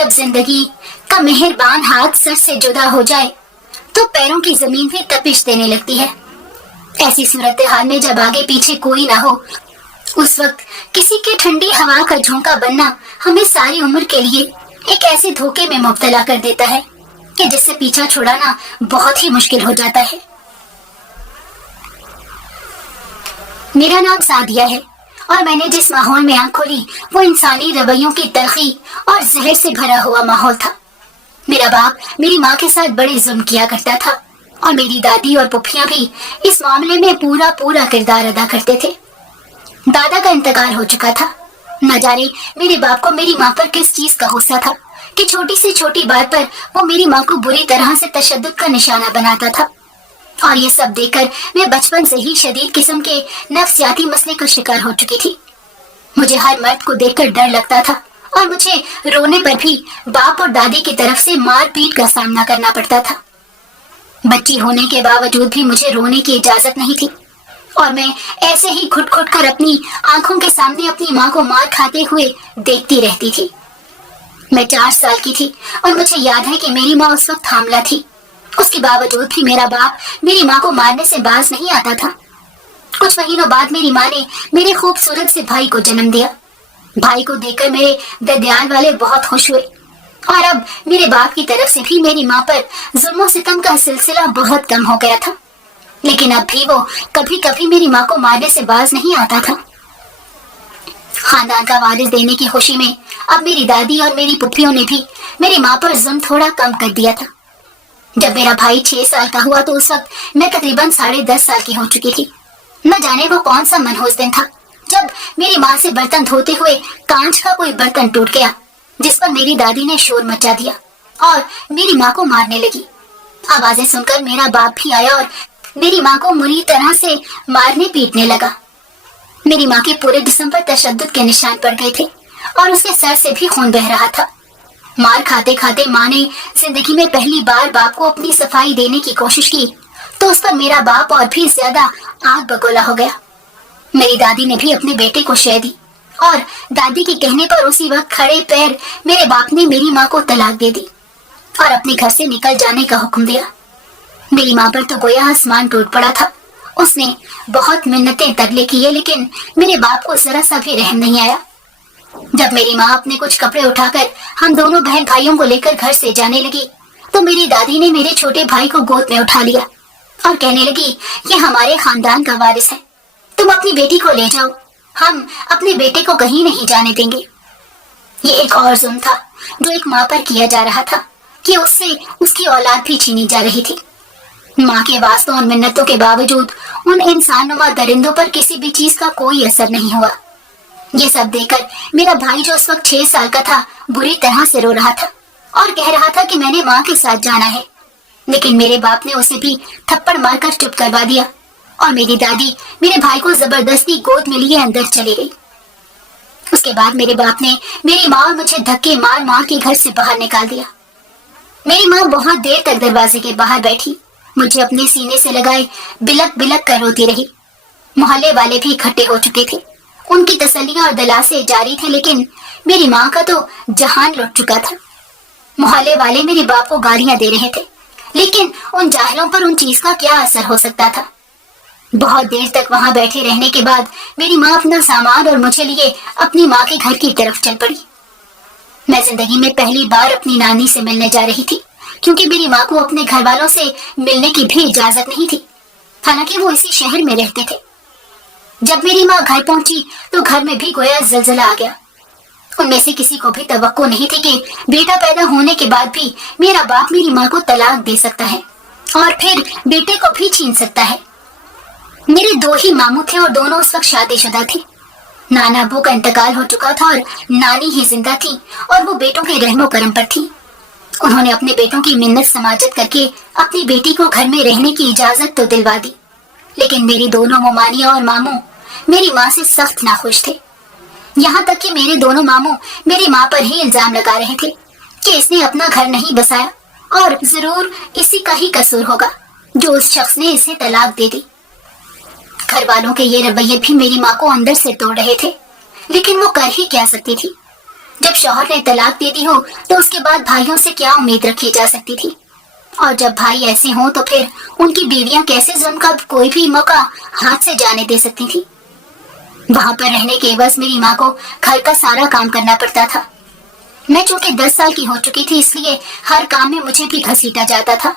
जब जिंदगी का मेहरबान हाथ सर से जुदा हो जाए तो पैरों की जमीन भी तपिश देने लगती है। ऐसी सूरत हाल में जब आगे पीछे कोई ना हो, उस वक्त किसी के ठंडी हवा का झोंका बनना हमें सारी उम्र के लिए एक ऐसे धोखे में मुब्तला कर देता है कि जिससे पीछा छुड़ाना बहुत ही मुश्किल हो जाता है। मेरा नाम सादिया है और मैंने जिस माहौल में आंख खोली वो इंसानी रवैयों की तलखी और जहर से भरा हुआ माहौल था। मेरा बाप मेरी माँ के साथ बड़े जुल्म किया करता था और मेरी दादी और पुफियां भी इस मामले में पूरा किरदार अदा करते थे। दादा का इंतकाल हो चुका था। न जाने मेरे बाप को मेरी माँ पर किस चीज का गुस्सा था कि छोटी से छोटी बात पर वो मेरी माँ को बुरी तरह से तशद्दुद का निशाना बनाता था। और ये सब देखकर मैं बचपन से ही शदीद किस्म के नफ्सियाती मसले का शिकार हो चुकी थी। मुझे हर मर्द को देखकर डर लगता था और मुझे रोने पर भी बाप और दादी की तरफ से मार पीट का सामना करना पड़ता था। बच्ची होने के बावजूद भी मुझे रोने की इजाजत नहीं थी और मैं ऐसे ही घुट घुट कर अपनी आंखों के सामने अपनी माँ को मार खाते हुए देखती रहती थी। मैं 4 साल की थी और मुझे याद है कि मेरी माँ उस वक्त हामला थी। उसके बावजूद भी मेरा बाप मेरी माँ को मारने से बाज नहीं आता था। कुछ महीनों बाद मेरी माँ ने मेरे खूबसूरत से भाई को जन्म दिया। भाई को देखकर मेरे ददियाल वाले बहुत खुश हुए और अब मेरे बाप की तरफ से भी मेरी माँ पर जुल्म सितम का सिलसिला बहुत कम हो गया था। लेकिन अब भी वो कभी कभी मेरी माँ को मारने से बाज नहीं आता था। खानदान का वारिस देने की खुशी में अब मेरी दादी और मेरी पुप्पियों ने भी मेरी माँ पर जुल्म थोड़ा कम कर दिया था। जब मेरा भाई 6 साल का हुआ तो उस वक्त मैं तकरीबन 10.5 साल की हो चुकी थी। न जाने वो कौन सा मनहूस दिन था जब मेरी माँ से बर्तन धोते हुए कांच का कोई बर्तन टूट गया, जिस पर मेरी दादी ने शोर मचा दिया और मेरी माँ को मारने लगी। आवाजें सुनकर मेरा बाप भी आया और मेरी माँ को बुरी तरह से मारने पीटने लगा। मेरी माँ के पूरे जिस्म पर तशद्दुद के निशान पड़ गए थे और उसके सर से भी खून बह रहा था। मार खाते खाते माँ ने जिंदगी में पहली बार बाप को अपनी सफाई देने की कोशिश की तो उस पर मेरा बाप और भी ज्यादा आग बगोला हो गया। मेरी दादी ने भी अपने बेटे को शह दी और दादी के कहने पर उसी वक्त खड़े पैर मेरे बाप ने मेरी माँ को तलाक दे दी और अपने घर से निकल जाने का हुक्म दिया। मेरी माँ पर तो गोया आसमान टूट पड़ा था। उसने बहुत मिन्नतें तरले किए लेकिन मेरे बाप को जरा सा भी रहम नहीं आया। जब मेरी माँ अपने कुछ कपड़े उठाकर हम दोनों बहन भाइयों को लेकर घर से जाने लगी तो मेरी दादी ने मेरे छोटे भाई को गोद में उठा लिया और कहने लगी, ये हमारे खानदान का वारिस है, तुम अपनी बेटी को ले जाओ, हम अपने बेटे को कहीं नहीं जाने देंगे। ये एक और जुल्म था जो एक माँ पर किया जा रहा था कि उससे उसकी औलाद भी छीनी जा रही थी। माँ के वास्तों और मिन्नतों के बावजूद उन इंसानुमा दरिंदों पर किसी भी चीज का कोई असर नहीं हुआ। ये सब देखकर मेरा भाई जो उस वक्त 6 साल का था बुरी तरह से रो रहा था और कह रहा था कि मैंने माँ के साथ जाना है, लेकिन मेरे बाप ने उसे भी थप्पड़ मारकर चुप करवा दिया और मेरी दादी मेरे भाई को जबरदस्ती गोद में लिए अंदर चली गई। उसके बाद मेरे बाप ने मेरी माँ और मुझे धक्के मार मार के घर से बाहर निकाल दिया। मेरी माँ बहुत देर तक दरवाजे के बाहर बैठी मुझे अपने सीने से लगाए बिलक बिलक कर रोती रही। मोहल्ले वाले भी इकट्ठे हो चुके थे। उनकी तसल्लियां और दिलासे जारी थे लेकिन मेरी माँ का तो जहान लुट चुका था। मोहल्ले वाले मेरे बाप को गालियां दे रहे थे लेकिन उन जाहिलों पर उन चीज का क्या असर हो सकता था। बहुत देर तक वहां बैठे रहने के बाद मेरी माँ अपना सामान और मुझे लिए अपनी माँ के घर की तरफ चल पड़ी। मैं जिंदगी में पहली बार अपनी नानी से मिलने जा रही थी क्योंकि मेरी माँ को अपने घर वालों से मिलने की भी इजाजत नहीं थी, हालांकि वो इसी शहर में रहते थे। जब मेरी माँ घर पहुंची तो घर में भी गोया जलजला आ गया। उनमें से किसी को भी तवक्को नहीं थी कि बेटा पैदा होने के बाद भी मेरा बाप मेरी माँ को तलाक दे सकता है और फिर बेटे को भी छीन सकता है। मेरे 2 ही मामू थे और दोनों उस वक्त शादीशुदा थे। नाना अबू का इंतकाल हो चुका था और नानी ही जिंदा थी और वो बेटों के रहमो करम पर थी। उन्होंने अपने बेटों की मिन्नत समाजत करके अपनी बेटी को घर में रहने की इजाजत तो दिलवा दी, लेकिन मेरी दोनों मोमानिया और मामू मेरी माँ से सख्त नाखुश थे। यहाँ तक कि मेरे दोनों मामू मेरी माँ पर ही इल्जाम लगा रहे थे कि इसने अपना घर नहीं बसाया और जरूर इसी का ही कसूर होगा जो उस शख्स ने इसे तलाक दे दी। घर वालों के ये रवैये भी मेरी माँ को अंदर से तोड़ रहे थे, लेकिन वो कर ही क्या सकती थी। جب شوہر نے طلاق دے دی ہو تو اس کے بعد بھائیوں سے کیا امید رکھی جا سکتی تھی؟ اور جب بھائی ایسے ہوں تو پھر ان کی بیویاں کیسے ظلم کا کوئی بھی موقع ہاتھ سے جانے دے سکتی تھی؟ وہاں پر رہنے کے عوض میری ماں کو گھر کا سارا کام کرنا پڑتا تھا۔ میں چونکہ 10 سال کی ہو چکی تھی، اس لیے ہر کام میں مجھے بھی گھسیٹا جاتا تھا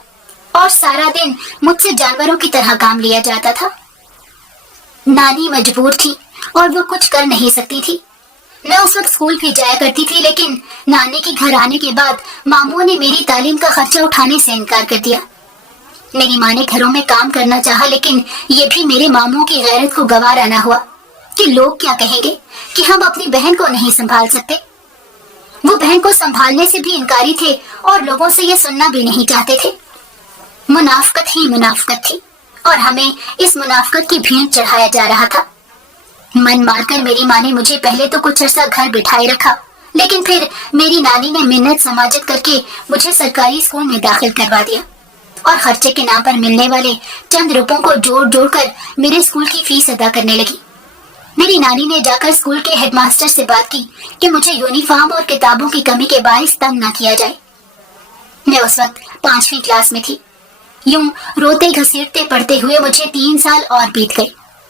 اور سارا دن مجھ سے جانوروں کی طرح کام لیا جاتا تھا۔ نانی مجبور تھی اور وہ کچھ کر نہیں سکتی تھی۔ میں اس وقت اسکول بھی جایا کرتی تھی، لیکن نانی کے گھر آنے کے بعد ماموں نے میری تعلیم کا خرچہ اٹھانے سے انکار کر دیا۔ میری ماں نے گھروں میں کام کرنا چاہا، لیکن یہ بھی میرے ماموں کی غیرت کو گوارا نہ ہوا کہ لوگ کیا کہیں گے کہ ہم اپنی بہن کو نہیں سنبھال سکتے۔ وہ بہن کو سنبھالنے سے بھی انکاری تھے اور لوگوں سے یہ سننا بھی نہیں چاہتے تھے۔ منافقت ہی منافقت تھی اور ہمیں اس منافقت کی بھینٹ چڑھایا جا رہا تھا۔ من مار کر میری ماں نے مجھے پہلے تو کچھ عرصہ گھر بٹھائے رکھا، لیکن پھر میری نانی نے منت سماجت کر کے مجھے سرکاری اسکول میں داخل کروا دیا اور خرچے کے نام پر ملنے والے چند روپوں کو جوڑ جوڑ کر میرے اسکول کی فیس ادا کرنے لگی۔ میری نانی نے جا کر اسکول کے ہیڈ ماسٹر سے بات کی کہ مجھے یونیفارم اور کتابوں کی کمی کے باعث تنگ نہ کیا جائے۔ میں اس وقت 5ویں کلاس میں تھی۔ یوں روتے گھسیٹتے پڑھتے ہوئے مجھے 3 سال اور بیت گئے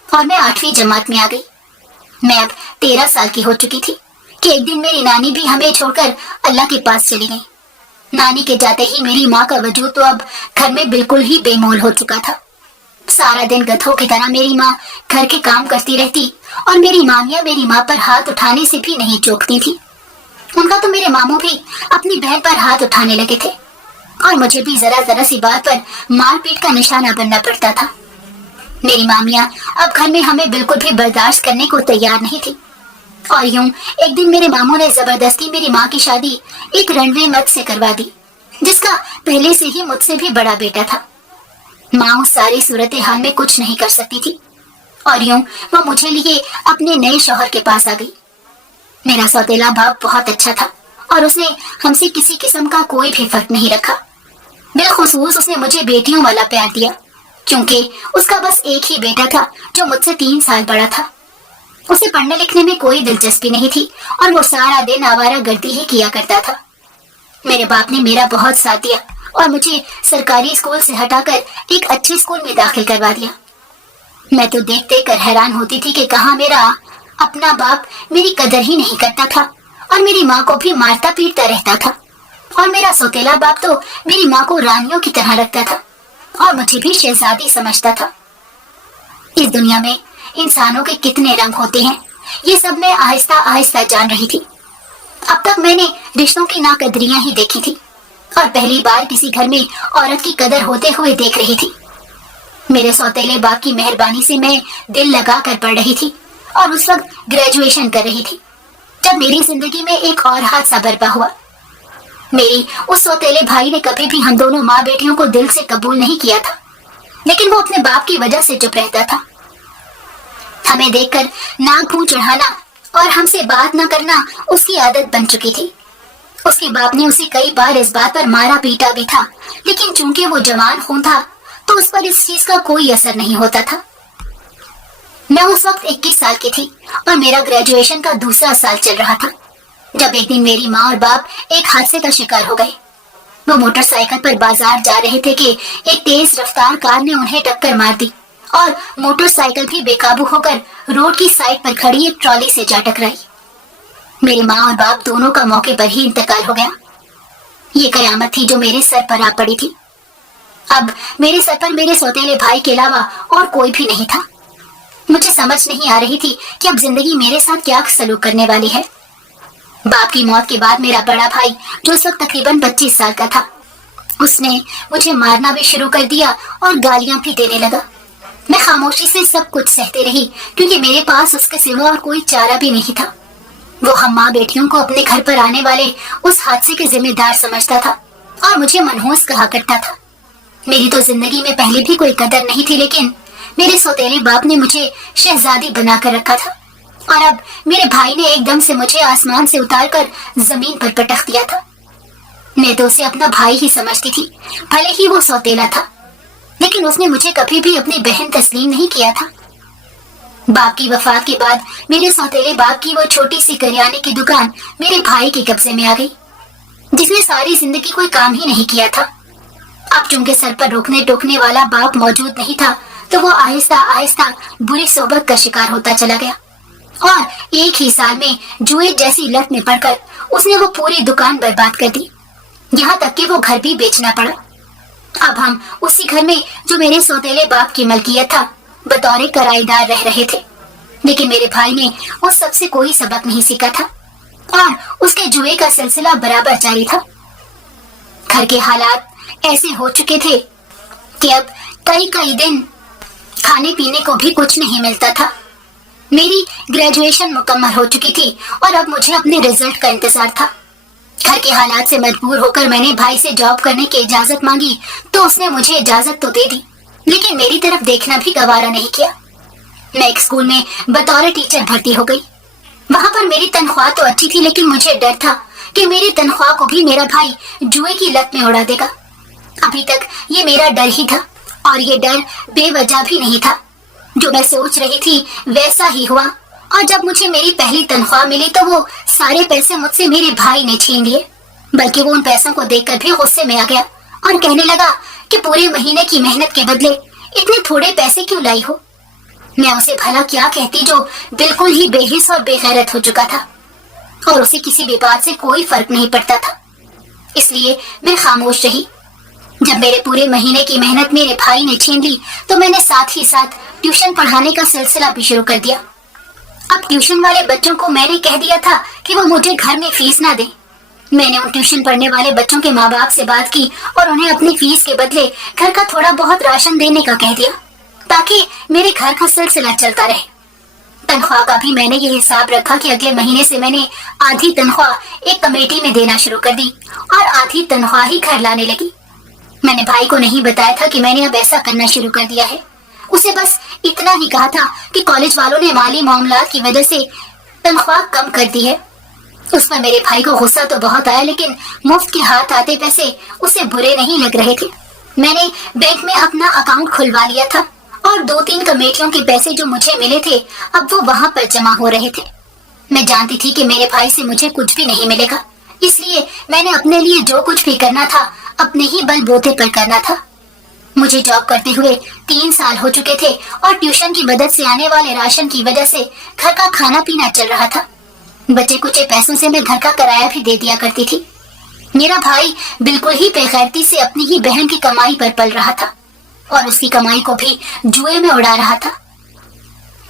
اور میں 8ویں جماعت میں آ گئی۔ میں اب 13 سال کی ہو چکی تھی کہ ایک دن میری نانی بھی ہمیں چھوڑ کر اللہ کے پاس چلی گئی۔ نانی کے جاتے ہی میری ماں کا وجود تو اب گھر میں بالکل ہی بے مول ہو چکا تھا۔ سارا دن گدھوں کی طرح میری ماں گھر کے کام کرتی رہتی اور میری مامیاں میری ماں پر ہاتھ اٹھانے سے بھی نہیں چوکتی تھی۔ ان کا تو میرے ماموں بھی اپنی بہن پر ہاتھ اٹھانے لگے تھے اور مجھے بھی ذرا ذرا سی بات پر مار پیٹ کا نشانہ بننا پڑتا تھا۔ میری مامیاں اب گھر میں ہمیں بالکل بھی برداشت کرنے کو تیار نہیں تھی اور یوں ایک دن میرے ماموں نے زبردستی میری ماں کی شادی ایک رنوے مرد سے کروا دی، جس کا پہلے سے ہی مجھ سے بھی بڑا بیٹا تھا۔ ماں اس ساری صورتحال میں کچھ نہیں کر سکتی تھی اور یوں وہ مجھے لیے اپنے نئے شوہر کے پاس آ گئی۔ میرا سوتیلا باپ بہت اچھا تھا اور اس نے ہم سے کسی قسم کا کوئی بھی فرق نہیں رکھا۔ بالخصوص اس نے مجھے بیٹیوں والا پیار دیا، کیونکہ اس کا بس ایک ہی بیٹا تھا جو مجھ سے 3 سال بڑا تھا۔ اسے پڑھنے لکھنے میں کوئی دلچسپی نہیں تھی اور وہ سارا دن آوارہ گردی ہی کیا کرتا تھا۔ میرے باپ نے میرا بہت ساتھ دیا اور مجھے سرکاری اسکول سے ہٹا کر ایک اچھے اسکول میں داخل کروا دیا۔ میں تو دیکھ دیکھ کر حیران ہوتی تھی کہ کہاں میرا اپنا باپ میری قدر ہی نہیں کرتا تھا اور میری ماں کو بھی مارتا پیٹتا رہتا تھا، اور میرا سوتیلا باپ تو میری ماں کو رانیوں کی طرح رکھتا تھا اور مجھے بھی شہزادی سمجھتا تھا۔ اس دنیا میں انسانوں کے کتنے رنگ ہوتے ہیں، یہ سب میں آہستہ آہستہ جان رہی تھی۔ اب تک میں نے رشتوں کی ناقدریاں ہی دیکھی تھی اور پہلی بار کسی گھر میں عورت کی قدر ہوتے ہوئے دیکھ رہی تھی۔ میرے سوتیلے باپ کی مہربانی سے میں دل لگا کر پڑھ رہی تھی اور اس وقت گریجویشن کر رہی تھی جب میری زندگی میں ایک اور حادثہ برپا ہوا۔ میری اس سوتیلے بھائی نے کبھی بھی ہم دونوں ماں بیٹیوں کو دل سے قبول نہیں کیا تھا، لیکن وہ اپنے باپ کی وجہ سے چپ رہتا تھا۔ ہمیں دیکھ کر ناک منہ چڑھانا اور ہم سے بات نہ کرنا اس کی عادت بن چکی تھی۔ اس کے باپ نے اسے کئی بار اس بات پر مارا پیٹا بھی تھا، لیکن چونکہ وہ جوان خون تھا تو اس پر اس چیز کا کوئی اثر نہیں ہوتا تھا۔ میں اس وقت 21 سال کی تھی اور میرا گریجویشن کا دوسرا سال چل رہا تھا جب ایک دن میری ماں اور باپ ایک حادثے کا شکار ہو گئے۔ وہ موٹر سائیکل پر بازار جا رہے تھے کہ ایک تیز رفتار کار نے انہیں ٹکر مار دی اور موٹر سائیکل بھی بے قابو ہو کر روڈ کی سائڈ پر کھڑی ایک ٹرالی سے جا ٹکرائی۔ میری ماں اور باپ دونوں کا موقع پر ہی انتقال ہو گیا۔ یہ قیامت تھی جو میرے سر پر آ پڑی تھی۔ اب میرے سر پر میرے سوتیلے بھائی کے علاوہ اور کوئی بھی نہیں تھا۔ مجھے سمجھ نہیں آ رہی تھی کہ اب زندگی میرے ساتھ کیا سلوک کرنے والی ہے۔ باپ کی موت کے بعد میرا بڑا بھائی جو اس وقت تقریباً 25 سال کا تھا، اس نے مجھے مارنا بھی شروع کر دیا اور گالیاں بھی دینے لگا۔ میں خاموشی سے سب کچھ سہتے رہی کیونکہ میرے پاس اس کے سوا اور کوئی چارہ بھی نہیں تھا۔ وہ ہم ماں بیٹیوں کو اپنے گھر پر آنے والے اس حادثے کے ذمہ دار سمجھتا تھا اور مجھے منحوس کہا کرتا تھا۔ میری تو زندگی میں پہلے بھی کوئی قدر نہیں تھی، لیکن میرے سوتیلے باپ نے مجھے شہزادی بنا کر رکھا تھا اور اب میرے بھائی نے ایک دم سے مجھے آسمان سے اتار کر زمین پر پٹخ دیا تھا۔ میں تو اسے اپنا بھائی ہی سمجھتی تھی، بھلے ہی وہ سوتیلا تھا، لیکن اس نے مجھے کبھی بھی اپنی بہن تسلیم نہیں کیا تھا۔ बाप की वफात के बाद मेरे सौतेले बाप की वो छोटी सी करियाने की दुकान मेरे भाई के कब्जे में आ गई, जिसने सारी जिंदगी कोई काम ही नहीं किया था। अब चूंकि सर पर रोकने टोकने वाला बाप मौजूद नहीं था, तो वो आहिस्ता आहिस्ता बुरी सोबत का शिकार होता चला गया और एक ही साल में जुए जैसी लत में पड़कर उसने वो पूरी दुकान बर्बाद कर दी, यहाँ तक कि वो घर भी बेचना पड़ा। अब हम उसी घर में जो मेरे सौतेले बाप की मलकियत था बतौर किराएदार रह रहे थे, लेकिन मेरे भाई ने उस सबसे कोई सबक नहीं सीखा था और उसके जुए का सिलसिला बराबर जारी था। घर के हालात ऐसे हो चुके थे कि अब कई कई दिन खाने पीने को भी कुछ नहीं मिलता था। मेरी ग्रेजुएशन मुकम्मल हो चुकी थी और अब मुझे अपने रिजल्ट का इंतजार था। घर के हालात से मजबूर होकर मैंने भाई से जॉब करने की इजाजत मांगी, तो उसने मुझे इजाजत तो दे दी, लेकिन मेरी तरफ देखना भी गवारा नहीं किया। मैं एक स्कूल में बतौर टीचर भर्ती हो गई। वहाँ पर मेरी तनख्वाह तो अच्छी थी, लेकिन मुझे डर था कि मेरी तनख्वाह को भी मेरा भाई जुए की लत में उड़ा देगा। अभी तक ये मेरा डर ही था और ये डर बेवजह भी नहीं था। जो मैं सोच रही थी वैसा ही हुआ, और जब मुझे मेरी पहली तनख्वाह मिली तो वो सारे पैसे मुझसे मेरे भाई ने छीन लिए, बल्कि वो उन पैसों को देखकर भी गुस्से में आ गया और कहने लगा कि पूरे महीने की मेहनत के बदले इतने थोड़े पैसे क्यों लाई हो। मैं उसे भला क्या कहती जो बिल्कुल ही बेहिस और बेगैरत हो चुका था, और उसे किसी भी बात से कोई फर्क नहीं पड़ता था। इसलिए मैं खामोश रही। जब मेरे पूरे महीने की मेहनत मेरे भाई ने छीन ली, तो मैंने साथ ही साथ ट्यूशन पढ़ाने का सिलसिला भी शुरू कर दिया। अब ट्यूशन वाले बच्चों को मैंने कह दिया था कि वो मुझे घर में फीस ना दें। मैंने उन ट्यूशन पढ़ने वाले बच्चों के माँ बाप से बात की और उन्हें अपनी फीस के बदले घर का थोड़ा बहुत राशन देने का कह दिया, ताकि मेरे घर का सिलसिला चलता रहे। तनख्वाह का भी मैंने ये हिसाब रखा कि अगले महीने से मैंने आधी तनख्वाह एक कमेटी में देना शुरू कर दी और आधी तनख्वाह ही घर लाने लगी। मैंने भाई को नहीं बताया था कि मैंने अब ऐसा करना शुरू कर दिया है। उसे बस इतना ही कहा था कि कॉलेज वालों ने माली मामलात की वजह से तनख्वाह कम कर दी है। उस पर मेरे भाई को गुस्सा तो बहुत आया, लेकिन मुफ्त के हाथ आते पैसे उसे बुरे नहीं लग रहे थे। मैंने बैंक में अपना अकाउंट खुलवा लिया था और 2-3 कमेटियों के पैसे जो मुझे मिले थे अब वो वहाँ पर जमा हो रहे थे। मैं जानती थी कि मेरे भाई से मुझे कुछ भी नहीं मिलेगा, इसलिए मैंने अपने लिए जो कुछ भी करना था अपने ही बलबूते पर करना था। मुझे जॉब करते हुए 3 साल हो चुके थे और ट्यूशन की मदद से आने वाले राशन की वजह से घर का खाना पीना चल रहा था। बचे कुछ पैसों से मैं घर का किराया भी दे दिया करती थी। मेरा भाई बिल्कुल ही बेगैरती से अपनी ही बहन की कमाई पर पल रहा था और उसकी कमाई को भी जुए में उड़ा रहा था।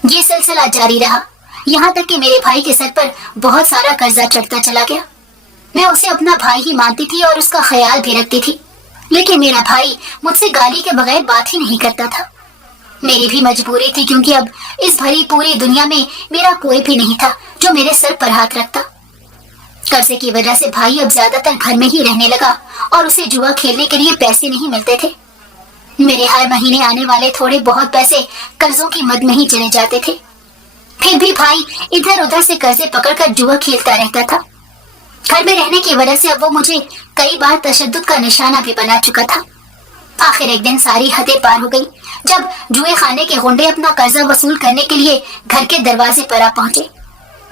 ये सिलसिला जारी रहा, यहाँ तक कि मेरे भाई के सर पर बहुत सारा कर्जा चढ़ता चला गया। मैं उसे अपना भाई ही मानती थी और उसका ख्याल भी रखती थी, लेकिन मेरा भाई मुझसे गाली के बगैर बात ही नहीं करता था। मेरी भी मजबूरी थी, क्योंकि अब इस भरी पूरी दुनिया में मेरा कोई भी नहीं था जो मेरे सर पर हाथ रखता। कर्जे की वजह से भाई अब ज्यादातर घर में ही रहने लगा और उसे जुआ खेलने के लिए पैसे नहीं मिलते थे। मेरे हर महीने आने वाले थोड़े बहुत पैसे कर्जों की मद में ही चले जाते थे। फिर भी भाई इधर उधर से कर्जे पकड़कर जुआ खेलता रहता था। घर में रहने की वजह से अब वो मुझे कई बार तशद्दुद का निशाना भी बना चुका था। आखिर एक दिन सारी हदें पार हो गई, जब जुए खाने के गुंडे अपना कर्जा वसूल करने के लिए घर के दरवाजे पर आ पहुंचे।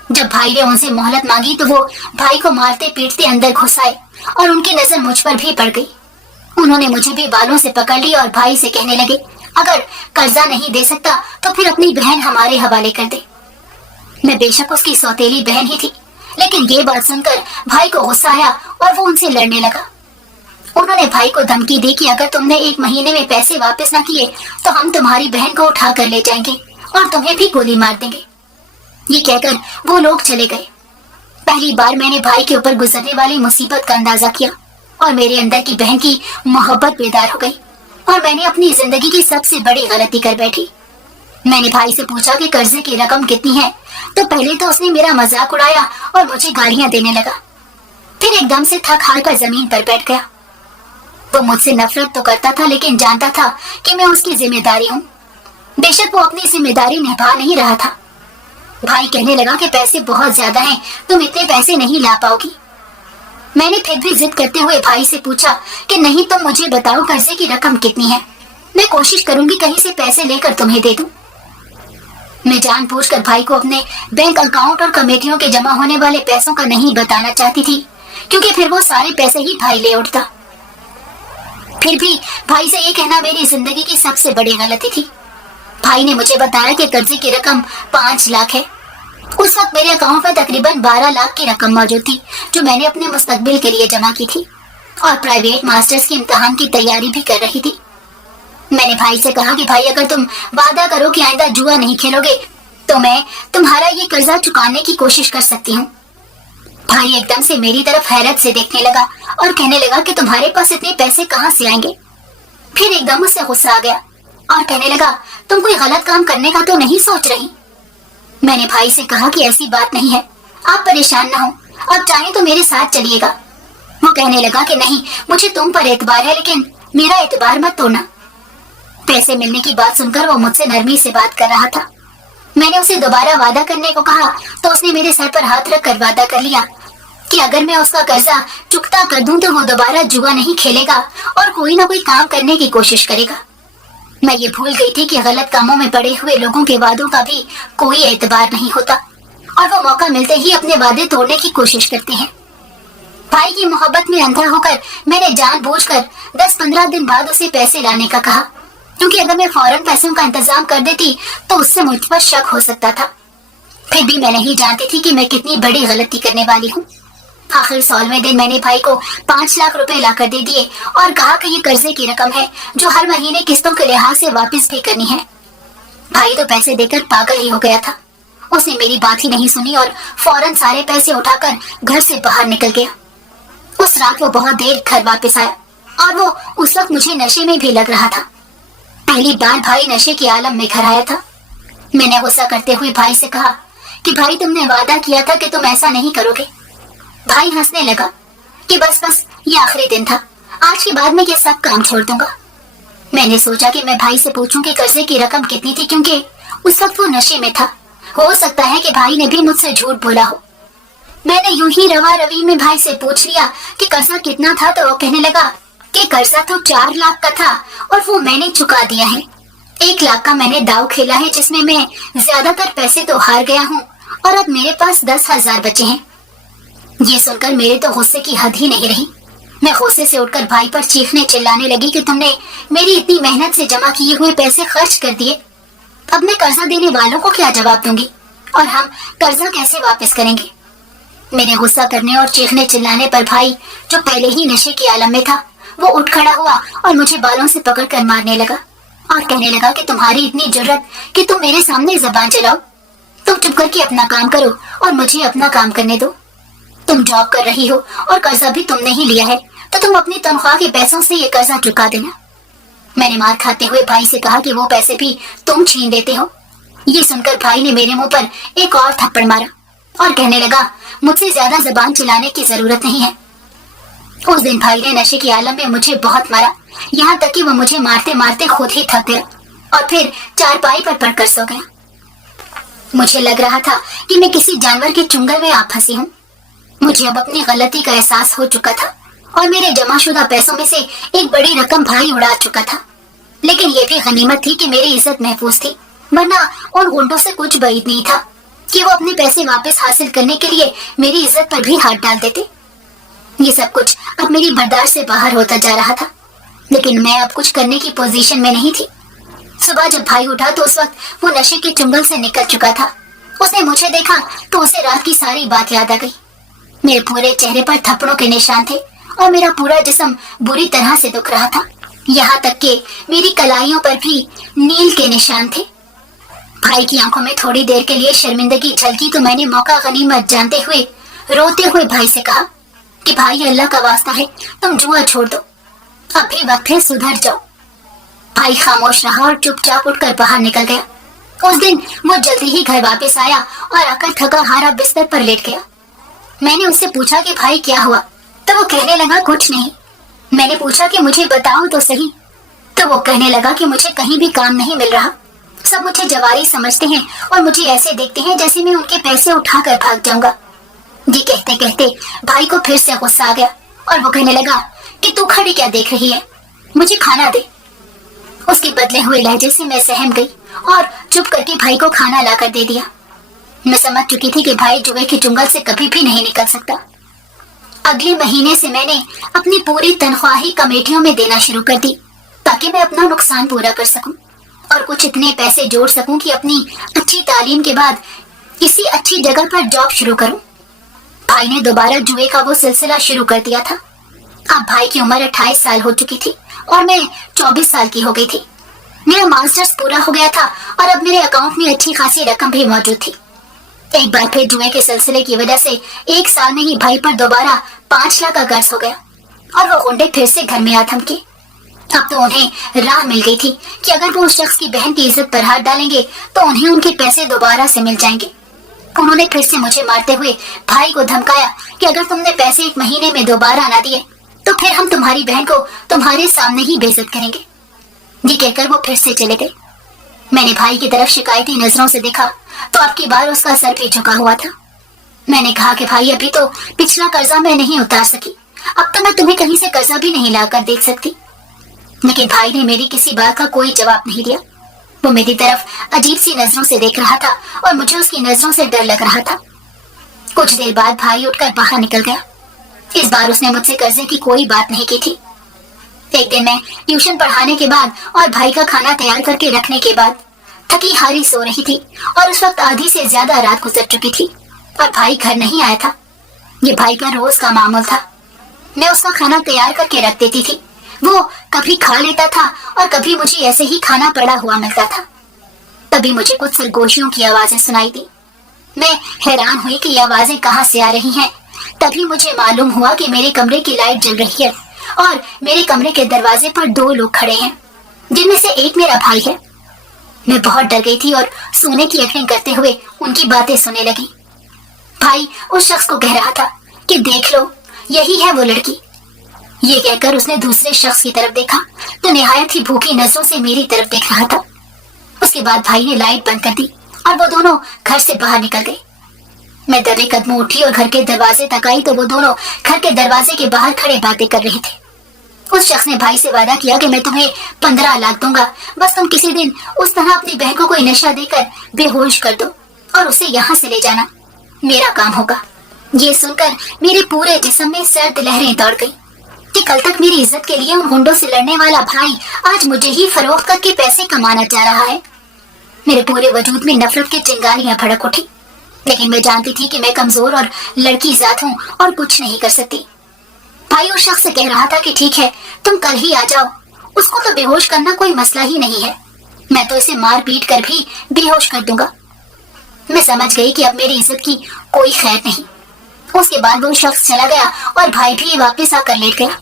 जब भाई ने उनसे मोहलत मांगी तो वो भाई को मारते पीटते अंदर घुस आए और उनकी नजर मुझ पर भी पड़ गई। उन्होंने मुझे भी बालों से पकड़ ली और भाई से कहने लगे, अगर कर्जा नहीं दे सकता तो फिर अपनी बहन हमारे हवाले कर दे। मैं बेशक उसकी सौतेली बहन ही थी, लेकिन ये बात सुनकर भाई को गुस्सा आया और वो उनसे लड़ने लगा। उन्होंने भाई को धमकी दी कि अगर तुमने 1 महीने में पैसे वापस न किए तो हम तुम्हारी बहन को उठा कर ले जाएंगे और तुम्हें भी गोली मार देंगे। ये कहकर वो लोग चले गए। पहली बार मैंने भाई के ऊपर गुजरने वाली मुसीबत का अंदाजा किया और मेरे अंदर की बहन की मोहब्बत बेदार हो गई और मैंने अपनी जिंदगी की सबसे बड़ी गलती कर बैठी। मैंने भाई से पूछा कि कर्जे की रकम कितनी है, तो पहले तो उसने मेरा मजाक उड़ाया और मुझे गालियां देने लगा। फिर एकदम से थक हार कर जमीन पर बैठ गया। वो मुझसे नफरत तो करता था, लेकिन जानता था कि मैं उसकी जिम्मेदारी हूँ। बेशक वो अपनी जिम्मेदारी निभा नहीं रहा था। भाई कहने लगा कि पैसे बहुत ज्यादा हैं, तुम इतने पैसे नहीं ला पाओगी। मैंने फिर भी जिद करते हुए भाई से पूछा कि नहीं, तुम मुझे बताओ कर्जे की रकम कितनी है, मैं कोशिश करूंगी कहीं से पैसे लेकर तुम्हें दे दूं। मैं जानबूझकर भाई को अपने बैंक अकाउंट और कमेटियों के जमा होने वाले पैसों का नहीं बताना चाहती थी, क्योंकि फिर वो सारे पैसे ही भाई ले उठता। फिर भी भाई से ये कहना मेरी जिंदगी की सबसे बड़ी गलती थी। भाई ने मुझे बताया कि कर्जे की रकम 5 लाख है। उस वक्त मेरे अकाउंट में तकरीबन 12 लाख की रकम मौजूद थी, जो मैंने अपने मुस्तकबिल के लिए जमा की थी और प्राइवेट मास्टर्स की इम्तिहान की तैयारी भी कर रही थी। मैंने भाई से कहा कि भाई, अगर तुम वादा करो कि आइंदा जुआ नहीं खेलोगे तो मैं तुम्हारा ये कर्जा चुकाने की कोशिश कर सकती हूँ। भाई एकदम से मेरी तरफ हैरत से देखने लगा और कहने लगा कि तुम्हारे पास इतने पैसे कहाँ से आएंगे। फिर एकदम उससे गुस्सा आ गया और कहने लगा, तुम कोई गलत काम करने का तो नहीं सोच रही। मैंने भाई से कहा कि ऐसी बात नहीं है, आप परेशान ना हो, आप चाहें तो मेरे साथ चलिएगा। वो कहने लगा कि नहीं, मुझे तुम पर एतबार है, लेकिन मेरा एतबार मत तोड़ना। पैसे मिलने की बात सुनकर वो मुझसे नरमी से बात कर रहा था। मैंने उसे दोबारा वादा करने को कहा तो उसने मेरे सर पर हाथ रख कर वादा कर लिया कि अगर मैं उसका कर्जा चुकता कर दूं तो वो दोबारा जुआ नहीं खेलेगा और कोई ना कोई काम करने की कोशिश करेगा। मैं ये भूल गई थी कि गलत कामों में पड़े हुए लोगों के वादों का भी कोई एतबार नहीं होता और वो मौका मिलते ही अपने वादे तोड़ने की कोशिश करते हैं। भाई की मोहब्बत में अंधा होकर मैंने जानबूझकर 10-15 दिन बाद उसे पैसे लाने का कहा, क्योंकि अगर मैं फौरन पैसों का इंतजाम कर देती तो उससे मुझ पर शक हो सकता था। फिर भी मैं नहीं जानती थी कि मैं कितनी बड़ी गलती करने वाली हूँ। आखिर 16वें दिन मैंने भाई को 5 लाख रुपए लाकर दे दिए और कहा कि ये कर्जे की रकम है जो हर महीने किस्तों के लिहाज से वापस भी करनी है। भाई तो पैसे देकर पागल ही हो गया था। उसने मेरी बात ही नहीं सुनी और फौरन सारे पैसे उठाकर घर से बाहर निकल गया। उस रात वो बहुत देर घर वापस आया और वो उस वक्त मुझे नशे में भी लग रहा था। पहली बार भाई नशे के आलम में घर आया था। मैंने गुस्सा करते हुए भाई से कहा कि भाई, तुमने वादा किया था कि तुम ऐसा नहीं करोगे। भाई हंसने लगा कि बस ये आखिरी दिन था, आज के बाद मैं ये सब काम छोड़ दूंगा। मैंने सोचा कि मैं भाई से पूछूं कि कर्जे की रकम कितनी थी, क्योंकि उस वक्त वो नशे में था। हो सकता है कि भाई ने भी मुझसे झूठ बोला हो। मैंने यूं ही रवा रवी में भाई से पूछ लिया कि कर्जा कितना था, तो वो कहने लगा कि कर्जा तो 4 लाख का था और वो मैंने चुका दिया है। 1 लाख का मैंने दाव खेला है, जिसमें मैं ज्यादातर पैसे तो हार गया हूँ और अब मेरे पास 10,000 बचे हैं। ये सुनकर मेरे तो गुस्से की हद ही नहीं रही। मैं गुस्से से उठकर भाई पर चीखने चिल्लाने लगी कि तुमने मेरी इतनी मेहनत से जमा किए हुए पैसे खर्च कर दिए। अब मैं कर्जा देने वालों को क्या जवाब दूंगी और हम कर्जा कैसे वापस करेंगे। मेरे गुस्सा करने और चीखने चिल्लाने पर भाई, जो पहले ही नशे के आलम में था, वो उठ खड़ा हुआ और मुझे बालों से पकड़कर मारने लगा और कहने लगा कि तुम्हारी इतनी जुर्रत कि तुम मेरे सामने जबान चलाओ। तुम चुप करके अपना काम करो और मुझे अपना काम करने दो। तुम जॉब कर रही हो और कर्जा भी तुमने ही लिया है, तो तुम अपनी तनख्वाह के पैसों से ये कर्जा चुका देना। मैंने मार खाते हुए भाई से कहा कि वो पैसे भी तुम छीन लेते हो। ये सुनकर भाई ने मेरे मुंह पर एक और थप्पड़ मारा और कहने लगा, मुझसे ज्यादा जबान चलाने की जरूरत नहीं है। उस दिन भाई ने नशे के आलम में मुझे बहुत मारा, यहाँ तक कि वो मुझे मारते मारते खुद ही थक गया और फिर चारपाई पर पड़कर सो गया। मुझे लग रहा था कि मैं किसी जानवर के चुंगल में आ फंसी हूँ। मुझे अब अपनी गलती का एहसास हो चुका था और मेरे जमाशुदा पैसों में से एक बड़ी रकम भाई उड़ा चुका था। लेकिन ये भी गनीमत थी कि मेरी इज्जत महफूज थी, वरना उन गुंडों से कुछ बैद नहीं था कि वो अपने पैसे वापस हासिल करने के लिए मेरी इज्जत पर भी हाथ डाल देते। ये सब कुछ अब मेरी बर्दाश्त से बाहर होता जा रहा था, लेकिन मैं अब कुछ करने की पोजीशन में नहीं थी। सुबह जब भाई उठा तो उस वक्त वो नशे के चुंगल से निकल चुका था। उसने मुझे देखा तो उसे रात की सारी बात याद आ गई। मेरे पूरे चेहरे पर थप्पड़ों के निशान थे और मेरा पूरा जिस्म बुरी तरह से दुख रहा था, यहाँ तक कि मेरी कलाइयों पर भी नील के निशान थे। भाई की आंखों में थोड़ी देर के लिए शर्मिंदगी झलकी तो मैंने मौका गनीमत जानते हुए रोते हुए भाई से कहा कि भाई, अल्लाह का वास्ता है, तुम जुआ छोड़ दो, अब भी वक्त है, सुधर जाओ। भाई खामोश रहा और चुपचाप उठकर बाहर निकल गया। उस दिन वो जल्दी ही घर वापस आया और आकर थका हारा बिस्तर पर लेट गया। मैंने उससे पूछा कि भाई क्या हुआ, तो वो कहने लगा कुछ नहीं। मैंने पूछा कि मुझे बताओ तो सही, तो वो कहने लगा कि मुझे कहीं भी काम नहीं मिल रहा, सब मुझे जवारी समझते हैं और मुझे ऐसे देखते हैं जैसे मैं उनके पैसे उठाकर भाग जाऊंगा। ये कहते कहते भाई को फिर से गुस्सा आ गया और वो कहने लगा कि तू खड़ी क्या देख रही है, मुझे खाना दे। उसके बदले हुए लहजे से मैं सहम गई और चुप करके भाई को खाना लाकर दे दिया। मैं समझ चुकी थी कि भाई जुए के चुंगल से कभी भी नहीं निकल सकता। अगले महीने से मैंने अपनी पूरी तनख्वाह ही कमेटियों में देना शुरू कर दी ताकि मैं अपना नुकसान पूरा कर सकूं और कुछ इतने पैसे जोड़ सकूं कि अपनी अच्छी तालीम के बाद किसी अच्छी जगह पर जॉब शुरू करूं। भाई ने दोबारा जुए का वो सिलसिला शुरू कर दिया था। अब भाई की उम्र 28 साल हो चुकी थी और मैं 24 साल की हो गई थी। मेरा मास्टर्स पूरा हो गया था और अब मेरे अकाउंट में अच्छी खासी रकम भी मौजूद थी। एक बार फिर जुए के सिलसिले की वजह से एक साल में ही भाई पर दोबारा 5 लाख का कर्ज हो गया और वो गुंडे फिर से घर में आ थमके। अब तो उन्हें राह मिल गई थी कि अगर वो उस शख्स की बहन की इज्जत पर हाथ डालेंगे तो उन्हें उनके पैसे दोबारा से मिल जाएंगे। उन्होंने फिर से मुझे मारते हुए भाई को धमकाया कि अगर तुमने पैसे 1 महीने में दोबारा ना दिए तो फिर हम तुम्हारी बहन को तुम्हारे सामने ही बेइज्जत करेंगे। ये कहकर वो फिर से चले गए। मैंने भाई की तरफ शिकायती नजरों से देखा तो अब की बार उसका सर भी झुका हुआ था। मैंने कहा कि भाई अभी तो पिछला कर्जा मैं नहीं उतार सकी, अब तो मैं तुम्हें कहीं से कर्जा भी नहीं लाकर देख सकती। लेकिन भाई ने मेरी किसी बात का कोई जवाब नहीं दिया। वो मेरी तरफ अजीब सी नजरों से देख रहा था और मुझे उसकी नजरों से डर लग रहा था। कुछ देर बाद भाई उठकर बाहर निकल गया। इस बार उसने मुझसे कर्जे की कोई बात नहीं की थी। एक दिन मैं ट्यूशन पढ़ाने के बाद और भाई का खाना तैयार करके रखने के बाद थकी हारी सो रही थी और उस वक्त आधी से ज्यादा रात गुजर चुकी थी और भाई घर नहीं आया था। ये भाई का रोज का मामूल था। मैं उसका खाना तैयार करके रख देती थी। वो कभी खा लेता था और कभी मुझे ऐसे ही खाना पड़ा हुआ मिलता था। तभी मुझे कुछ सरगोशियों की आवाजें सुनाई दी। मैं हैरान हुई कि ये आवाजें कहाँ से आ रही हैं। तभी मुझे मालूम हुआ कि मेरे कमरे की लाइट जल रही है और मेरे कमरे के दरवाजे पर 2 लोग खड़े हैं, जिनमें से एक मेरा भाई है। मैं बहुत डर गई थी और सोने की एक्टिंग करते हुए उनकी बातें सुनने लगी। भाई उस शख्स को कह रहा था कि देख लो, यही है वो लड़की। ये कहकर उसने दूसरे शख्स की तरफ देखा तो निहायत ही भूखी नजरों से मेरी तरफ देख रहा था। उसके बाद भाई ने लाइट बंद कर दी और वो दोनों घर से बाहर निकल गए। मैं दबे कदमों उठी और घर के दरवाजे तक आई तो वो दोनों घर के दरवाजे के बाहर खड़े बातें कर रहे थे। उस शख्स ने भाई से वादा किया कि मैं तुम्हें 15 लाख दूंगा, बस तुम किसी दिन उस तरह अपनी बहन को कोई नशा देकर बेहोश कर दो और उसे यहाँ से ले जाना, मेरा काम होगा। ये सुनकर मेरे पूरे जिस्म में सर्द लहरें दौड़ गई कि कल तक मेरी इज्जत के लिए उन गुंडों से लड़ने वाला भाई आज मुझे ही फरोख्त करके पैसे कमाना चाह रहा है। मेरे पूरे वजूद में नफरत की चिंगारियां भड़क उठी, लेकिन मैं जानती थी कि मैं कमजोर और लड़की जात हूँ और कुछ नहीं कर सकती। भाई उस शख्स से कह रहा था कि ठीक है, तुम कल ही आ जाओ, उसको तो बेहोश करना कोई मसला ही नहीं है, मैं तो इसे मार पीट कर भी बेहोश कर दूंगा। मैं समझ गई कि अब मेरी इज्जत की कोई खैर नहीं। उसके बाद वो शख्स चला गया और भाई भी वापस आकर लेट गया।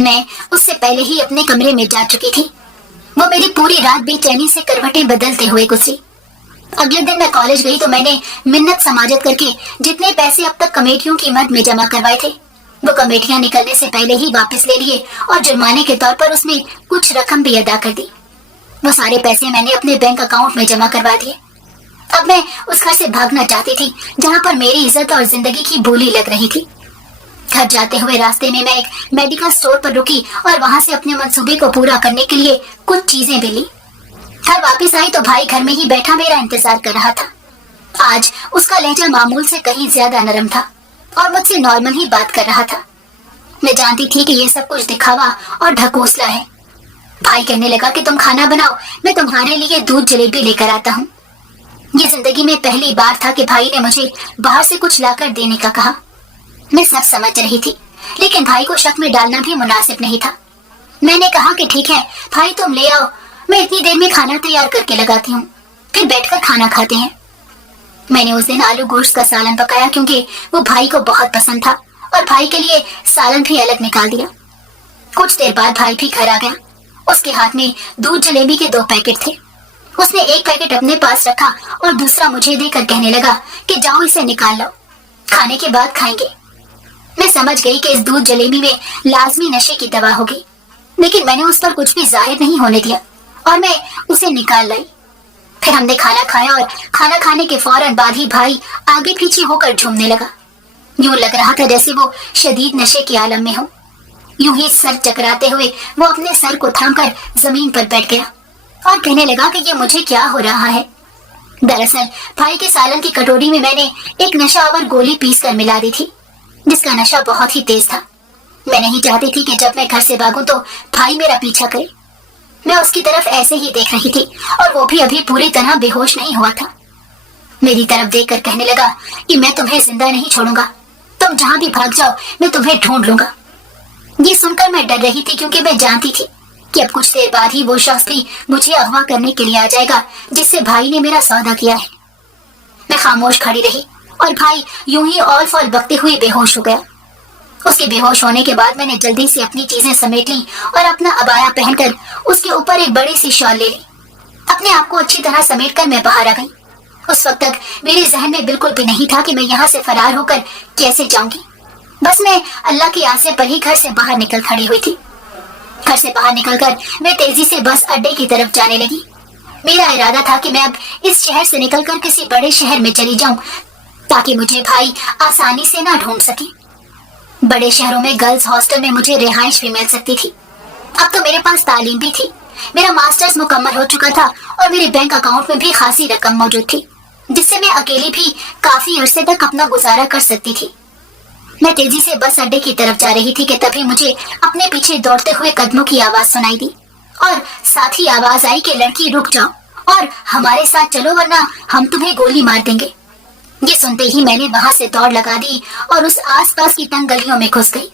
मैं उससे पहले ही अपने कमरे में जा चुकी थी। वो मेरी पूरी रात बेचैनी से करवटें बदलते हुए गुजरी। अगले दिन मैं कॉलेज गई तो मैंने मिन्नत समाजत करके जितने पैसे अब तक कमेटियों की मद में जमा करवाए थे वो कमेटियां निकलने से पहले ही वापस ले लिए और जुर्माने के तौर पर उसमें कुछ रकम भी अदा कर दी। वो सारे पैसे मैंने अपने बैंक अकाउंट में जमा करवा दिए। अब मैं उस घर से भागना चाहती थी जहाँ पर मेरी इज्जत और जिंदगी की बोली लग रही थी। घर जाते हुए रास्ते में मैं एक मेडिकल स्टोर पर रुकी और वहां से अपने मंसूबे को पूरा करने के लिए कुछ चीजें भी ली। घर वापस आई तो भाई घर में ही बैठा मेरा इंतजार कर रहा था। आज उसका लहजा मामूल से कहीं ज्यादा नरम था और मुझसे नॉर्मल ही बात कर रहा था। मैं जानती थी कि ये सब कुछ दिखावा और ढकोसला है। भाई कहने लगा कि तुम खाना बनाओ, मैं तुम्हारे लिए दूध जलेबी लेकर आता हूँ। ये जिंदगी में पहली बार था कि भाई ने मुझे बाहर से कुछ लाकर देने का कहा। मैं सब समझ रही थी, लेकिन भाई को शक में डालना भी मुनासिब नहीं था। मैंने कहा कि ठीक है भाई, तुम ले आओ, मैं इतनी देर में खाना तैयार करके लगाती हूँ, फिर बैठकर खाना खाते हैं। मैंने उस दिन आलू गोश्त का सालन पकाया क्योंकि वो भाई को बहुत पसंद था और भाई के लिए सालन भी अलग निकाल दिया। कुछ देर बाद भाई भी घर आ गया। उसके हाथ में दूध जलेबी के 2 पैकेट थे। उसने एक पैकेट अपने पास रखा और दूसरा मुझे देकर कहने लगा कि जाओ इसे निकाल लो, खाने के बाद खाएंगे। मैं समझ गई कि इस दूध जलेबी में लाजमी नशे की दवा होगी, लेकिन मैंने उस पर कुछ भी जाहिर नहीं होने दिया और मैं उसे निकाल लाई। फिर हमने खाना खाया और खाना खाने के फौरन बाद ही भाई आगे पीछे होकर झूमने लगा। यूं लग रहा था जैसे वो शदीद नशे के आलम में हो। यूं ही सर चकराते हुए वो अपने सर को थामकर जमीन पर बैठ गया। और कहने लगा कि ये मुझे क्या हो रहा है। दरअसल भाई के सालन की कटोरी में मैंने एक नशावर गोली पीस कर मिला दी थी, जिसका नशा बहुत ही तेज था। मैं नहीं चाहती थी कि जब मैं घर से भागूं तो भाई मेरा पीछा करे। मैं उसकी तरफ ऐसे ही देख रही थी और वो भी अभी पूरी तरह बेहोश नहीं हुआ था। मेरी तरफ देखकर कहने लगा कि मैं तुम्हें जिंदा नहीं छोड़ूंगा, तुम जहां भी भाग जाओ मैं तुम्हें ढूंढ लूंगा। ये सुनकर मैं डर रही थी, क्योंकि मैं जानती थी कि अब कुछ देर बाद ही वो शख्स भी मुझे अगवा करने के लिए आ जाएगा जिससे भाई ने मेरा सौदा किया है। मैं खामोश खड़ी रही और भाई यूं ही ऑल फॉल बकते हुए बेहोश हो गया। उसके बेहोश होने के बाद मैंने जल्दी से अपनी चीजें समेट ली और अपना अबाया पहनकर उसके ऊपर एक बड़ी सी शॉल ले ली। अपने आप को अच्छी तरह समेटकर मैं बाहर आ गई। उस वक्त तक मेरे जहन में बिल्कुल भी नहीं था कि मैं यहाँ से फरार होकर कैसे जाऊंगी। बस मैं अल्लाह की आसे पर ही घर से बाहर निकल खड़ी हुई थी। घर से बाहर निकलकर मैं तेजी से बस अड्डे की तरफ जाने लगी। मेरा इरादा था कि मैं अब इस शहर से निकलकर किसी बड़े शहर में चली जाऊं, ताकि मुझे भाई आसानी से ना ढूंढ सके। बड़े शहरों में गर्ल्स हॉस्टल में मुझे रिहाइश भी मिल सकती थी। अब तो मेरे पास तालीम भी थी, मेरा मास्टर्स मुकम्मल हो चुका था और मेरे बैंक अकाउंट में भी खासी रकम मौजूद थी, जिससे मैं अकेली भी काफी अरसे तक अपना गुजारा कर सकती थी। मैं तेजी से बस अड्डे की तरफ जा रही थी कि तभी मुझे अपने पीछे दौड़ते हुए कदमों की आवाज सुनाई दी और साथ ही आवाज आई कि लड़की रुक जाओ और हमारे साथ चलो, वरना हम तुम्हें गोली मार देंगे। ये सुनते ही मैंने वहां से दौड़ लगा दी और उस आसपास की तंग गलियों में घुस गई।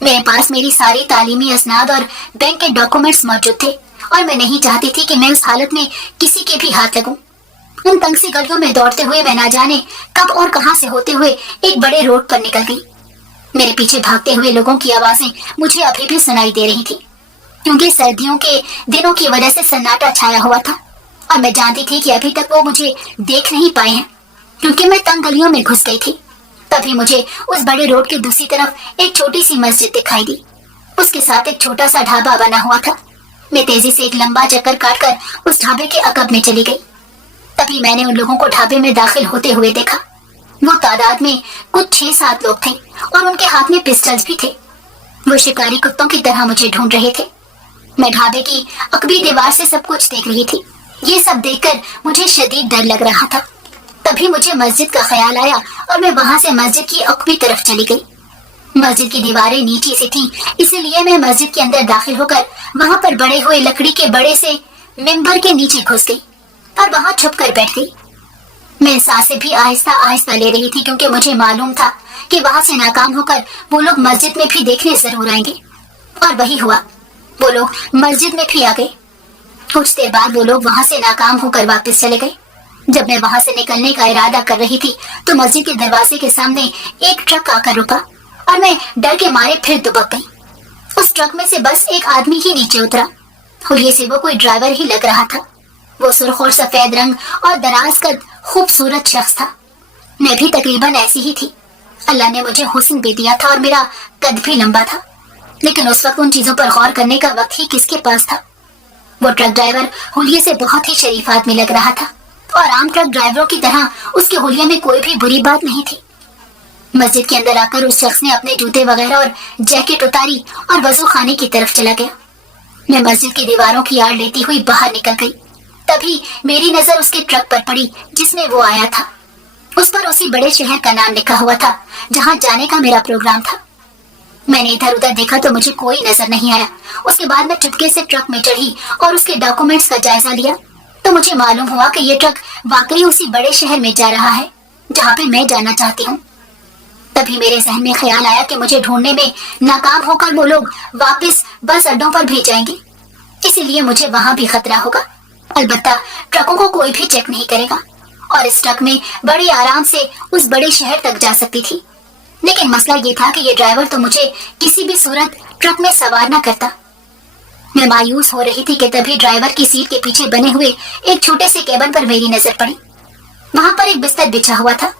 मेरे पास मेरी सारी तालीमी असनाद और बैंक के डॉक्यूमेंट्स मौजूद थे और मैं नहीं चाहती थी कि मैं उस हालत में किसी के भी हाथ लगूं। उन तंग सी गलियों में दौड़ते हुए मैं ना जाने कब और कहां से होते हुए एक बड़े रोड पर निकल गई। मेरे पीछे भागते हुए लोगों की आवाजें मुझे अभी भी सुनाई दे रही थी, क्योंकि सर्दियों के दिनों की वजह से सन्नाटा छाया हुआ था और मैं जानती थी कि अभी तक वो मुझे देख नहीं पाए हैं, क्योंकि मैं तंग गलियों में घुस गई थी। तभी मुझे उस बड़े रोड के दूसरी तरफ एक छोटी सी मस्जिद दिखाई दी। उसके साथ एक छोटा सा ढाबा बना हुआ था। मैं तेजी से एक लंबा चक्कर काटकर उस ढाबे के अकब में चली गई। तभी मैंने उन लोगों को ढाबे में दाखिल होते हुए देखा। वो तादाद में कुछ 6-7 लोग थे और उनके हाथ में पिस्टल्स भी थे। वो शिकारी कुत्तों की तरह मुझे ढूंढ रहे थे। मैं ढाबे की अकबी दीवार से सब कुछ देख रही थी। ये सब देखकर मुझे शदीद डर लग रहा था। तभी मुझे मस्जिद का ख्याल आया और मैं वहां से मस्जिद की अकबी तरफ चली गई। मस्जिद की दीवारें नीची सी थीं, इसीलिए मैं मस्जिद के अंदर दाखिल होकर वहां पर बड़े हुए लकड़ी के बड़े से मिंबर के नीचे घुस गई और वहां छुप कर बैठ गई। मैं सांसें भी आहिस्ता आहिस्ता ले रही थी, क्योंकि मुझे मालूम था कि वहां से नाकाम होकर वो लोग मस्जिद में भी देखने जरूर आएंगे। और वही हुआ, वो लोग मस्जिद में भी आ गए। कुछ देर बाद वो लोग वहां से नाकाम होकर वापस चले गए। जब मैं वहां से निकलने का इरादा कर रही थी तो मस्जिद के दरवाजे के सामने एक ट्रक आकर रुका और मैं डर के मारे फिर दुबक गई। उस ट्रक में से बस एक आदमी ही नीचे उतरा। हुलिये से वो कोई ड्राइवर ही लग रहा था। वो सुर्ख और सफेद रंग और दराज कद खूबसूरत शख्स था। मैं भी तकरीबन ऐसी ही थी। अल्लाह ने मुझे हुस्न भी दिया था और मेरा कद भी लंबा था, लेकिन उस वक्त उन चीजों पर गौर करने का वक्त ही किसके पास था। वो ट्रक ड्राइवर हुलिये से बहुत ही शरीफ आदमी लग रहा था और आम ट्रक ड्राइवरों की तरह उसके हुलिये में कोई भी बुरी बात नहीं थी। मस्जिद के अंदर आकर उस शख्स ने अपने जूते वगैरह और जैकेट उतारी और वजू खाने की तरफ चला गया। मैं मस्जिद की दीवारों की आड़ लेती हुई बाहर निकल गई। तभी मेरी नजर उसके ट्रक पर पड़ी जिसमें वो आया था। उस पर उसी बड़े शहर का नाम लिखा हुआ था जहां जाने का मेरा प्रोग्राम था। मैंने इधर उधर देखा तो मुझे कोई नजर नहीं आया। उसके बाद मैं चुपके से ट्रक में चढ़ी और उसके डॉक्यूमेंट्स का जायजा लिया तो मुझे मालूम हुआ कि ये ट्रक वाकई उसी बड़े शहर में जा रहा है जहाँ पे मैं जाना चाहती हूँ। तभी मेरे जहन में ख्याल आया कि मुझे ढूंढने में नाकाम होकर वो लोग वापस बस अड्डों पर भी जाएंगे, इसीलिए मुझे वहां भी खतरा होगा। अलबत्ता ट्रकों को कोई भी चेक नहीं करेगा और इस ट्रक में बड़े आराम से उस बड़े शहर तक जा सकती थी। लेकिन मसला ये था कि ये ड्राइवर तो मुझे किसी भी सूरत ट्रक में सवार न करता। मैं मायूस हो रही थी कि तभी ड्राइवर की सीट के पीछे बने हुए एक छोटे से केबिन पर मेरी नजर पड़ी। वहां पर एक बिस्तर बिछा हुआ था।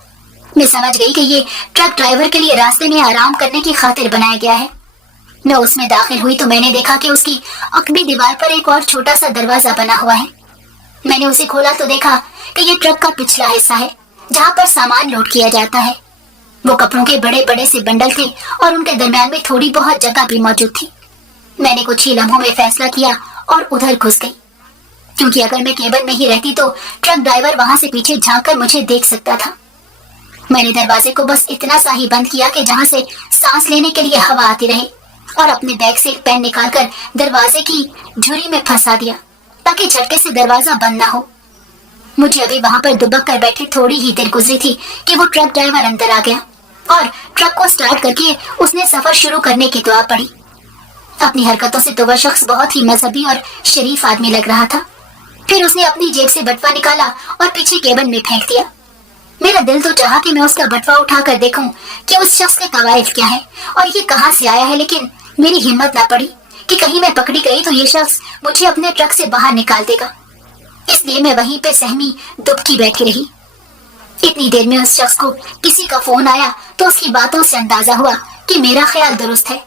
मैं समझ गई कि ये ट्रक ड्राइवर के लिए रास्ते में आराम करने की खातिर बनाया गया है। मैं उसमें दाखिल हुई तो मैंने देखा कि उसकी अकबी दीवार पर एक और छोटा सा दरवाजा बना हुआ है। मैंने उसे खोला तो देखा कि ये ट्रक का पिछला हिस्सा है जहाँ पर सामान लोड किया जाता है। वो कपड़ों के बड़े बड़े से बंडल थे और उनके दरमियान में थोड़ी बहुत जगह भी मौजूद थी। मैंने कुछ ही लम्हों में फैसला किया और उधर घुस गई। क्योंकि अगर मैं केबिन में ही रहती तो ट्रक ड्राइवर वहां से पीछे झांक कर मुझे देख सकता था। मैंने दरवाजे को बस इतना सा ही बंद किया कि जहां से सांस लेने के लिए हवा आती रहे, और अपने बैग से एक पेन निकालकर दरवाजे की झुर्री में फंसा दिया ताकि झटके से दरवाजा बंद ना हो। मुझे अभी वहां पर दुबक कर बैठे थोड़ी ही देर गुजरी थी कि वो ट्रक ड्राइवर अंदर आ गया और ट्रक को स्टार्ट करके उसने सफर शुरू करने की दुआ पड़ी। अपनी हरकतों से तो वह शख्स बहुत ही मजहबी और शरीफ आदमी लग रहा था। फिर उसने अपनी जेब से बटवा निकाला और पीछे केबिन में फेंक दिया। मेरा दिल तो चाहा कि मैं उसका बटवा उठाकर देखूं कि उस शख्स के कवायद क्या है और ये कहां से आया है, लेकिन मेरी हिम्मत ना पड़ी कि कहीं मैं पकड़ी गई तो ये शख्स मुझे अपने ट्रक से बाहर निकाल देगा। इसलिए मैं वहीं पे सहमी दुबकी बैठी रही। इतनी देर में उस शख्स को किसी का फोन आया तो उसकी बातों से अंदाजा हुआ कि मेरा ख्याल दुरुस्त है।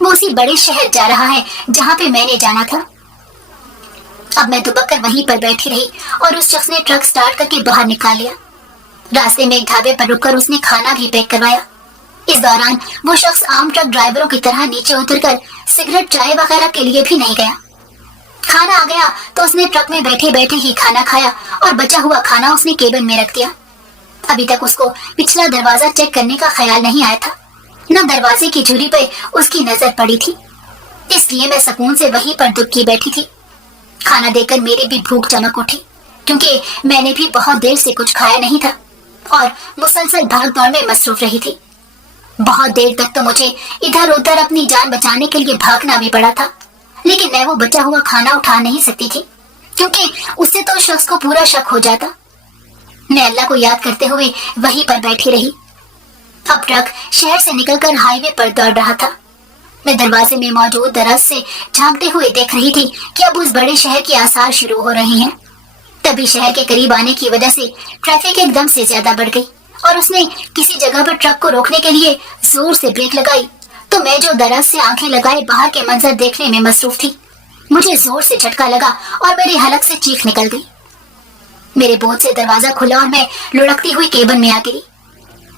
वो उसी बड़े शहर जा रहा है जहाँ पे मैंने जाना था। अब मैं दुबक कर वहीं पर बैठी रही और उस शख्स ने ट्रक स्टार्ट करके बाहर निकाल लिया। रास्ते में एक ढाबे पर रुककर उसने खाना भी पैक करवाया। इस दौरान वो शख्स आम ट्रक ड्राइवरों की तरह नीचे उतरकर सिगरेट चाय वगैरह के लिए भी नहीं गया। खाना आ गया तो उसने ट्रक में बैठे बैठे ही खाना खाया और बचा हुआ खाना उसने केबिन में रख दिया। अभी तक उसको पिछला दरवाजा चेक करने का ख्याल नहीं आया था, न दरवाजे की झुर्री पे उसकी नजर पड़ी थी। इसलिए मैं सुकून से वहीं पर दुबकी बैठी थी। खाना देकर मेरी भी भूख चमक उठी, क्योंकि मैंने भी बहुत देर से कुछ खाया नहीं था और मुसलसल भाग दौड़ में मसरूफ रही थी। बहुत देर तक तो मुझे इधर उधर अपनी जान बचाने के लिए भागना भी पड़ा था, लेकिन मैं वो बचा हुआ खाना उठा नहीं सकती थी, क्योंकि उससे तो शख्स को पूरा शक हो जाता। मैं अल्लाह को याद करते हुए वहीं पर बैठी रही। अब ट्रक शहर से निकलकर हाईवे पर दौड़ रहा था। मैं दरवाजे में मौजूद दराज से झांकते हुए देख रही थी कि अब उस बड़े शहर के आसार शुरू हो रहे हैं। तभी शहर के करीब आने की वजह से ट्रैफिक एकदम से ज्यादा बढ़ गई और उसने किसी जगह पर ट्रक को रोकने के लिए जोर से ब्रेक लगाई, तो मैं जो दराज से आंखें लगाए बाहर के मंजर देखने में मसरूफ थी, मुझे जोर से झटका लगा और मेरे हलक से चीख निकल गई। मेरे बोझ से दरवाजा खुला और मैं लुढ़कती हुई केबिन में आ गिरी।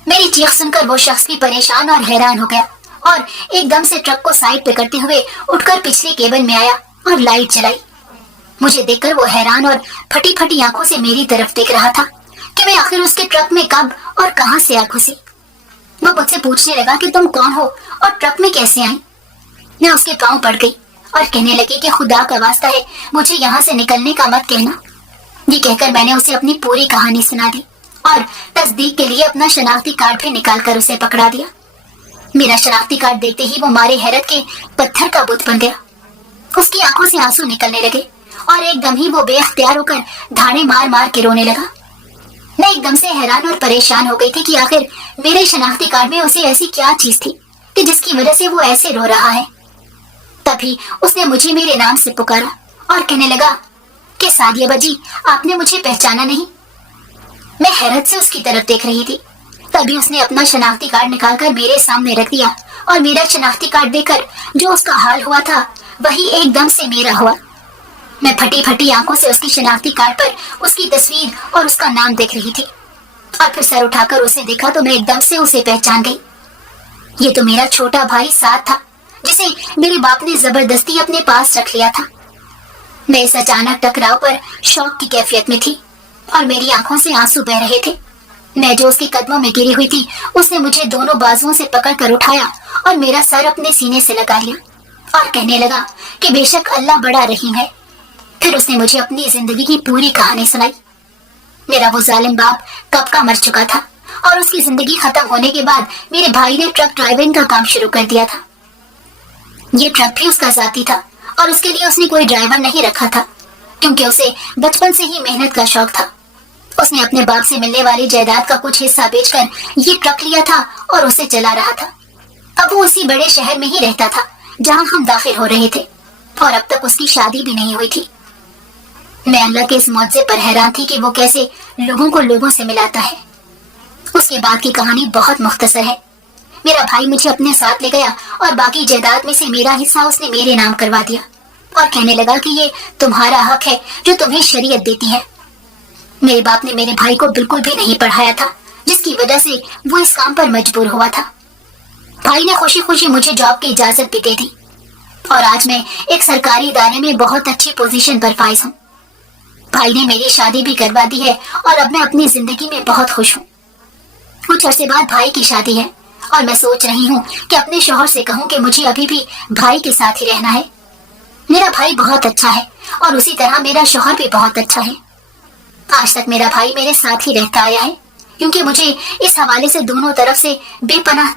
मेरी चीख सुनकर वो शख्स भी परेशान और हैरान हो गया और एकदम से ट्रक को साइड पे करते हुए उठकर पिछले केबिन में आया और लाइट जलाई। मुझे देखकर वो हैरान और फटी फटी आंखों से मेरी तरफ देख रहा था कि मैं आखिर उसके ट्रक में कब और कहां से आ घुसी। वो मुझसे पूछने लगा कि तुम कौन हो और ट्रक में कैसे आई। मैं उसके पांव पड़ गई और कहने लगी कि खुदा का वास्ता है, मुझे यहाँ से निकलने का मत कहना। ये कहकर मैंने उसे अपनी पूरी कहानी सुना दी और तस्दीक के लिए अपना शनाख्ती कार्ड भी निकाल कर उसे पकड़ा दिया। मेरा शनाख्ती कार्ड देखते ही वो मारे हैरत के पत्थर का बुत बन गया। उसकी आंखों से आंसू निकलने लगे और एकदम ही वो बेअख्तियार होकर धाड़े मार मार के रोने लगा। मैं एकदम से हैरान और परेशान हो गई थी कि आखिर मेरे शनाख्ती कार्ड में उसे ऐसी क्या चीज थी कि जिसकी वजह से वो ऐसे रो रहा है। तभी उसने मुझे मेरे नाम से पुकारा और कहने लगा कि सादिया बाजी, आपने मुझे पहचाना नहीं। मैं हैरत से उसकी तरफ देख रही थी। तभी उसने अपना शनाख्ती कार्ड निकालकर मेरे सामने रख दिया और मेरा शनाख्ती कार्ड देखकर जो उसका हाल हुआ था वही एकदम से मेरा हुआ। मैं फटी फटी आंखों से उसकी शनाख्ती कार्ड पर उसकी तस्वीर और उसका नाम देख रही थी और फिर सर उठाकर उसे देखा तो मैं एकदम से उसे पहचान गई। ये तो मेरा छोटा भाई साथ था, जिसे मेरे बाप ने जबरदस्ती अपने पास रख लिया था। मैं इस अचानक टकराव पर शौक की कैफियत में थी और मेरी आंखों से आंसू बह रहे थे। मैं जो उसके कदमों में गिरी हुई थी, उसने मुझे दोनों बाजुओं से पकड़कर उठाया और मेरा सर अपने सीने से लगा लिया और कहने लगा कि बेशक अल्लाह बड़ा रहीम है। फिर उसने मुझे अपनी जिंदगी की पूरी कहानी सुनाई। मेरा वो जालिम बाप कब का मर चुका था और उसकी जिंदगी खत्म होने के बाद मेरे भाई ने ट्रक ड्राइविंग का काम शुरू कर दिया था। ये ट्रक भी उसका जाती था और उसके लिए उसने कोई ड्राइवर नहीं रखा था, क्योंकि उसे बचपन से ही मेहनत का शौक था। उसने अपने बाप से मिलने वाली जायदाद का कुछ हिस्सा बेचकर ये ट्रक लिया था और उसे चला रहा था। अब वो उसी बड़े शहर में ही रहता था जहां हम दाखिल हो रहे थे और अब तक उसकी शादी भी नहीं हुई थी। मैं अल्लाह के इस मौजज़े पर हैरान थी कि वो कैसे लोगों को लोगों से मिलाता है। उसके बाद की कहानी बहुत मुख्तसर है। मेरा भाई मुझे अपने साथ ले गया और बाकी जायदाद में से मेरा हिस्सा उसने मेरे नाम करवा दिया और कहने लगा कि ये तुम्हारा हक है जो तुम्हें शरीयत देती है। मेरे बाप ने मेरे भाई को बिल्कुल भी नहीं पढ़ाया था, जिसकी वजह से वो इस काम पर मजबूर हुआ था। भाई ने खुशी खुशी मुझे जॉब की इजाजत भी दे दी और आज मैं एक सरकारी इदारे में बहुत अच्छी पोजीशन पर फाइज हूँ। بھائی نے میری شادی بھی کروا دی ہے اور اب میں اپنی زندگی میں بہت خوش ہوں۔ کچھ عرصے بعد بھائی کی شادی ہے اور میں سوچ رہی ہوں کہ اپنے شوہر سے کہوں کہ مجھے ابھی بھی بھائی کے ساتھ ہی رہنا ہے۔ میرا بھائی بہت اچھا ہے اور اسی طرح میرا شوہر بھی بہت اچھا ہے۔ آج تک میرا بھائی میرے ساتھ ہی رہتا آیا ہے کیونکہ مجھے اس حوالے سے دونوں طرف سے بے پناہ